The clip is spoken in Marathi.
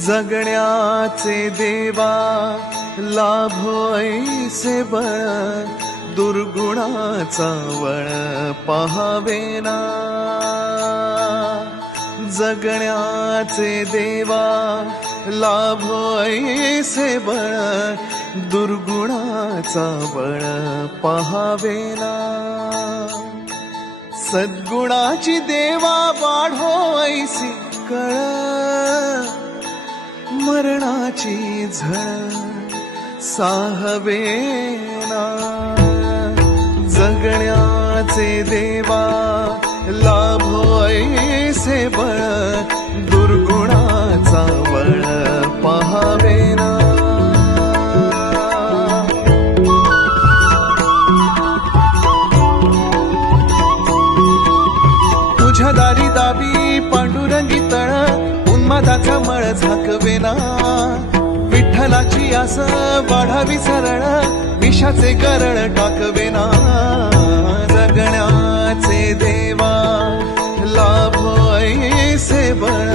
जगण्याचे देवा लाभो ऐसे बळ, दुर्गुणाचा वळ पहावेना. जगण्याचे देवा लाभो ऐसे बळ, दुर्गुणाचा बळ पहावेना. सद्गुणाची देवा वाढो ऐसी कळ, मरणाची झळ साहवेना. जगण्याचे देवा लाभो ऐसे बळ, दुर्गुणाचा बळ पहावेना. तुझ्या दारी दाबी पांडुरंगी तळ, उन्मादाचा मळ झाकवेना. विठ्ठलाची आस वाढावी सरळ, विषाचे करळ टाकवेना. जगण्याचे देवा लाभो ऐसे बळ,